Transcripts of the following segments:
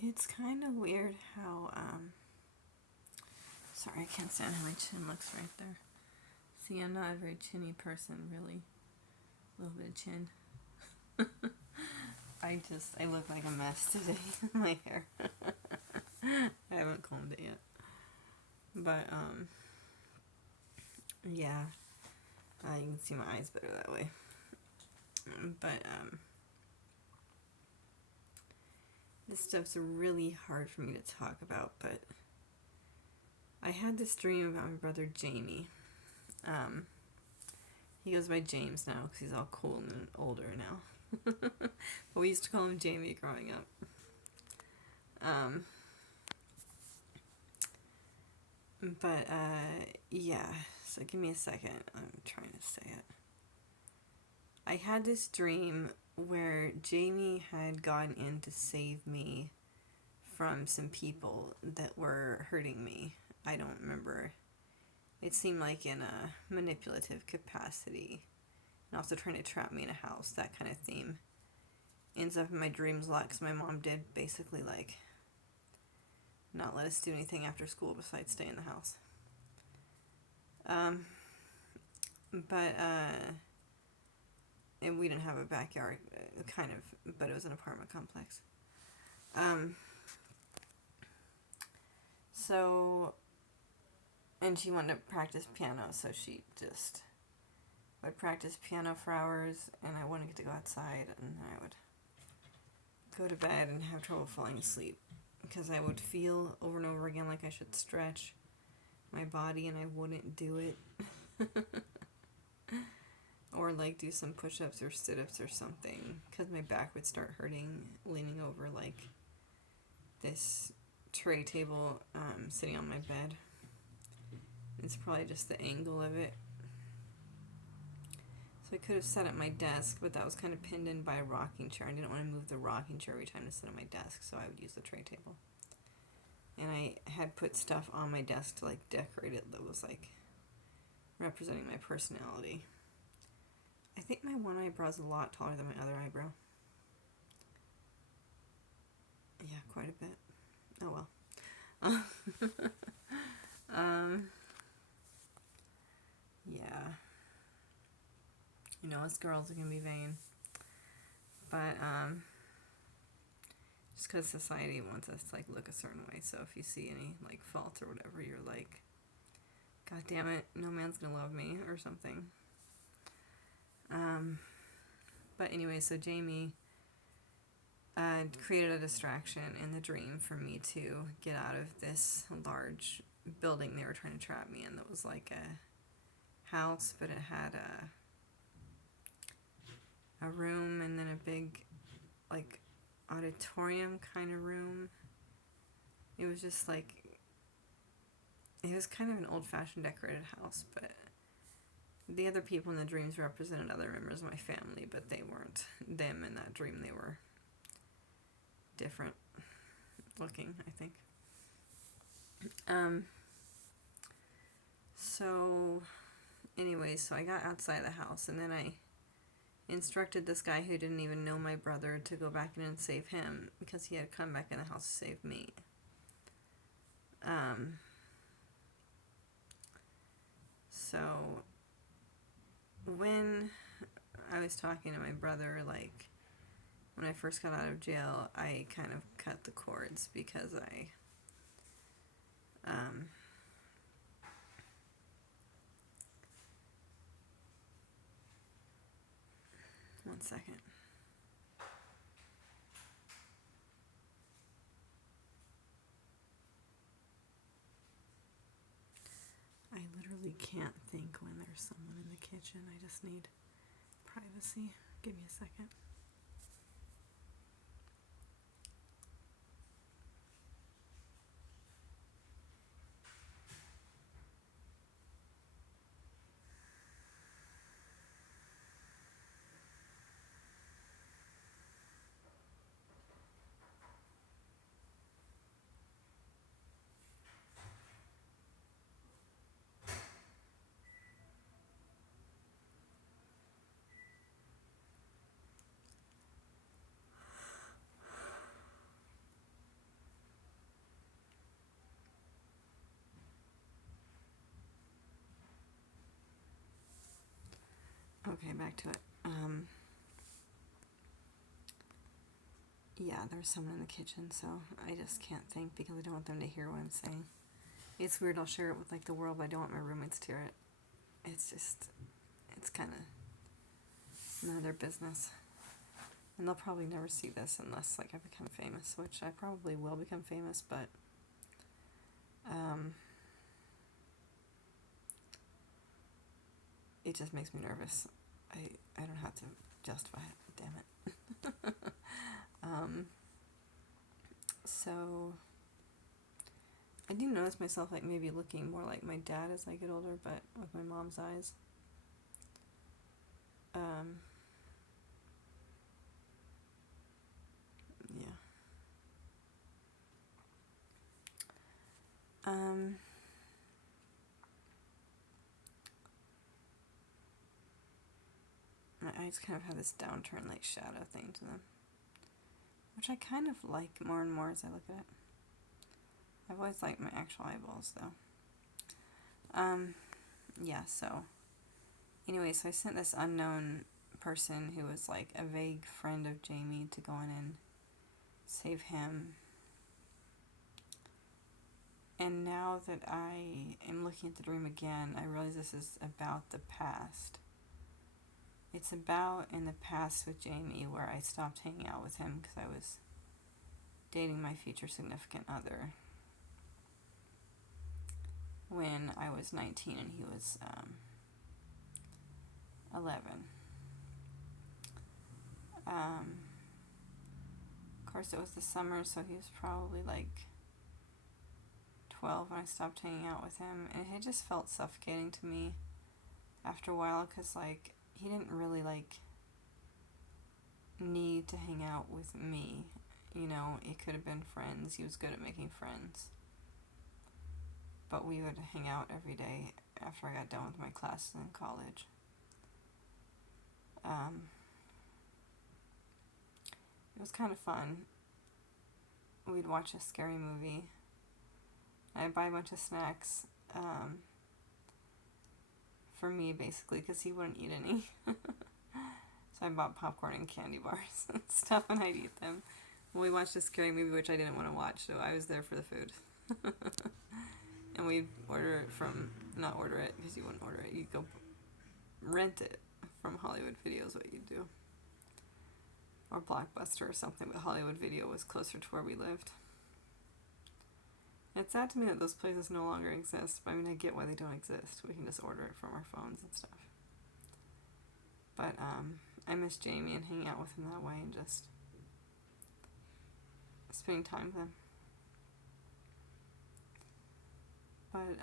It's kind of weird how, sorry, I can't stand how my chin looks right there. See, I'm not a very chinny person, really. A little bit of chin. I look like a mess today. My hair. I haven't combed it yet. But, yeah. You can see my eyes better that way. But, this stuff's really hard for me to talk about, but I had this dream about my brother Jamie. He goes by James now because he's all cool and older now. But we used to call him Jamie growing up. Yeah, so give me a second. I'm trying to say it. I had this dream where Jamie had gone in to save me from some people that were hurting me. I don't remember. It seemed like in a manipulative capacity. And also trying to trap me in a house, that kind of theme. Ends up in my dreams a lot because my mom did basically like not let us do anything after school besides stay in the house. And we didn't have a backyard, kind of, but it was an apartment complex. So, and she wanted to practice piano, so she just would practice piano for hours, and I wouldn't get to go outside, and I would go to bed and have trouble falling asleep because I would feel over and over again like I should stretch my body, and I wouldn't do it. Or like do some push-ups or sit-ups or something because my back would start hurting leaning over like this tray table sitting on my bed. It's probably just the angle of it. So I could have sat at my desk, but that was kind of pinned in by a rocking chair. I didn't want to move the rocking chair every time to sit at my desk, so I would use the tray table. And I had put stuff on my desk to like decorate it that was like representing my personality. I think my one eyebrow is a lot taller than my other eyebrow. Yeah, quite a bit. Oh well. Yeah. You know, us girls can be vain. But, just because society wants us to, like, look a certain way. So if you see any, like, faults or whatever, you're like, God damn it, no man's gonna love me, or something. But anyway, so Jamie created a distraction in the dream for me to get out of this large building they were trying to trap me in that was like a house, but it had a room and then a big like auditorium kind of room. It was just like, it was kind of an old-fashioned decorated house, but the other people in the dreams represented other members of my family, but they weren't them in that dream. They were different looking, I think. So anyway, so I got outside the house, and then I instructed this guy who didn't even know my brother to go back in and save him because he had come back in the house to save me. So when I was talking to my brother, like when I first got out of jail, I kind of cut the cords because I one second. I literally can't think when there's someone in the kitchen. I just need privacy. Give me a second. Okay, back to it. Yeah, there's someone in the kitchen, so I just can't think because I don't want them to hear what I'm saying. It's weird, I'll share it with like the world, but I don't want my roommates to hear it. It's kind of none of their business. And they'll probably never see this unless like I become famous, which I probably will become famous, but it just makes me nervous. I don't have to justify it, damn it. So I do notice myself like maybe looking more like my dad as I get older, but with my mom's eyes. Yeah. My eyes kind of have this downturn, like shadow thing to them, which I kind of like more and more as I look at it. I've always liked my actual eyeballs, though. Yeah, so anyway, so I sent this unknown person who was like a vague friend of Jamie to go in and save him. And now that I am looking at the dream again, I realize this is about the past. It's about in the past with Jamie where I stopped hanging out with him because I was dating my future significant other when I was 19 and he was 11. Of course, it was the summer, so he was probably like 12 when I stopped hanging out with him, and it just felt suffocating to me after a while because like he didn't really like need to hang out with me. You know, it could have been friends. He was good at making friends. But we would hang out every day after I got done with my classes in college. It was kind of fun. We'd watch a scary movie. I'd buy a bunch of snacks for me, basically, because he wouldn't eat any. So I bought popcorn and candy bars and stuff, and I'd eat them. We watched a scary movie, which I didn't want to watch, so I was there for the food. And we'd order it from, not order it, because you wouldn't order it, you'd go rent it from Hollywood Video is what you'd do. Or Blockbuster or something, but Hollywood Video was closer to where we lived. It's sad to me that those places no longer exist, but I mean, I get why they don't exist. We can just order it from our phones and stuff. But I miss Jamie and hanging out with him that way and just spending time with him. But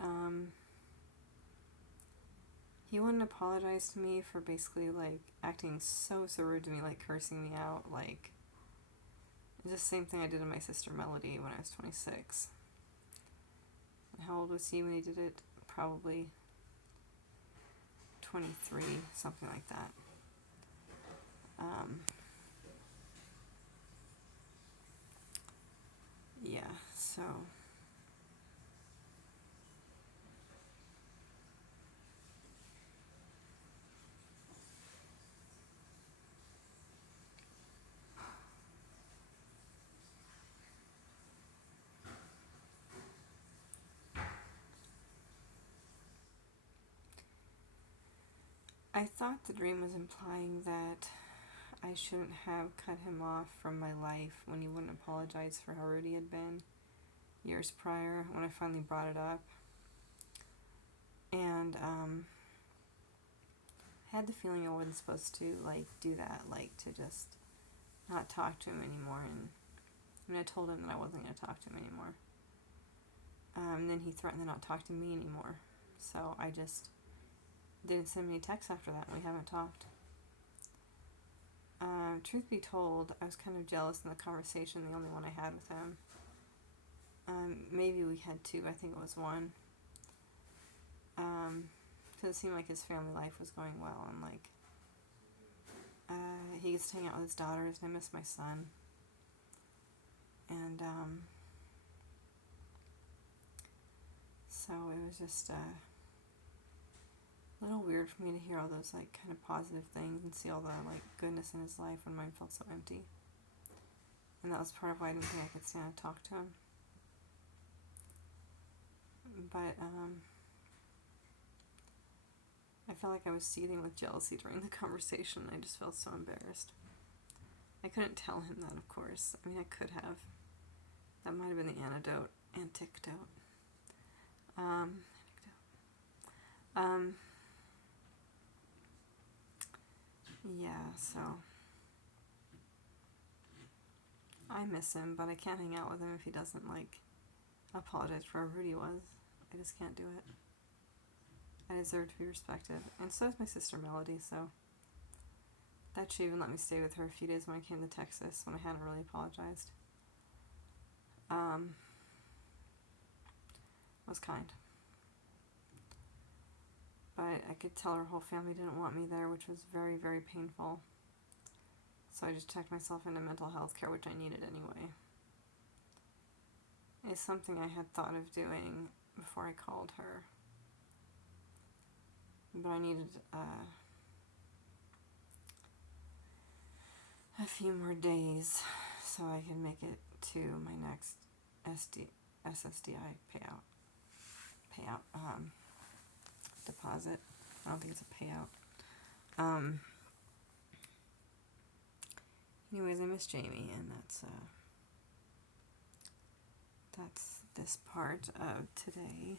he wouldn't apologize to me for basically like acting so rude to me, like cursing me out, like just the same thing I did to my sister Melody when I was 26. And how old was he when he did it? Probably 23, something like that. Yeah, so I thought the dream was implying that I shouldn't have cut him off from my life when he wouldn't apologize for how rude he had been years prior when I finally brought it up. And had the feeling I wasn't supposed to like do that, like to just not talk to him anymore. And I mean, I told him that I wasn't going to talk to him anymore. And then he threatened to not talk to me anymore. So I just didn't send me a text after that. We haven't talked. Truth be told, I was kind of jealous in the conversation, the only one I had with him. Maybe we had two, I think it was one. Because it seemed like his family life was going well, and like, he gets to hang out with his daughters, and I miss my son. And, so it was just, a little weird for me to hear all those like kind of positive things and see all the like goodness in his life when mine felt so empty. And that was part of why I didn't think I could stand to talk to him. But I felt like I was seething with jealousy during the conversation. I just felt so embarrassed. I couldn't tell him that, of course. I mean, I could have. That might have been the antidote. Yeah, so I miss him, but I can't hang out with him if he doesn't like apologize for how rude he was. I just can't do it. I deserve to be respected, and so is my sister Melody. So that she even let me stay with her a few days when I came to Texas when I hadn't really apologized. Was kind. But I could tell her whole family didn't want me there, which was very, very painful. So I just checked myself into mental health care, which I needed anyway. It's something I had thought of doing before I called her. But I needed a few more days so I can make it to my next SSDI payout deposit. I don't think it's a payout. Anyways, I miss Jamie, and that's this part of today.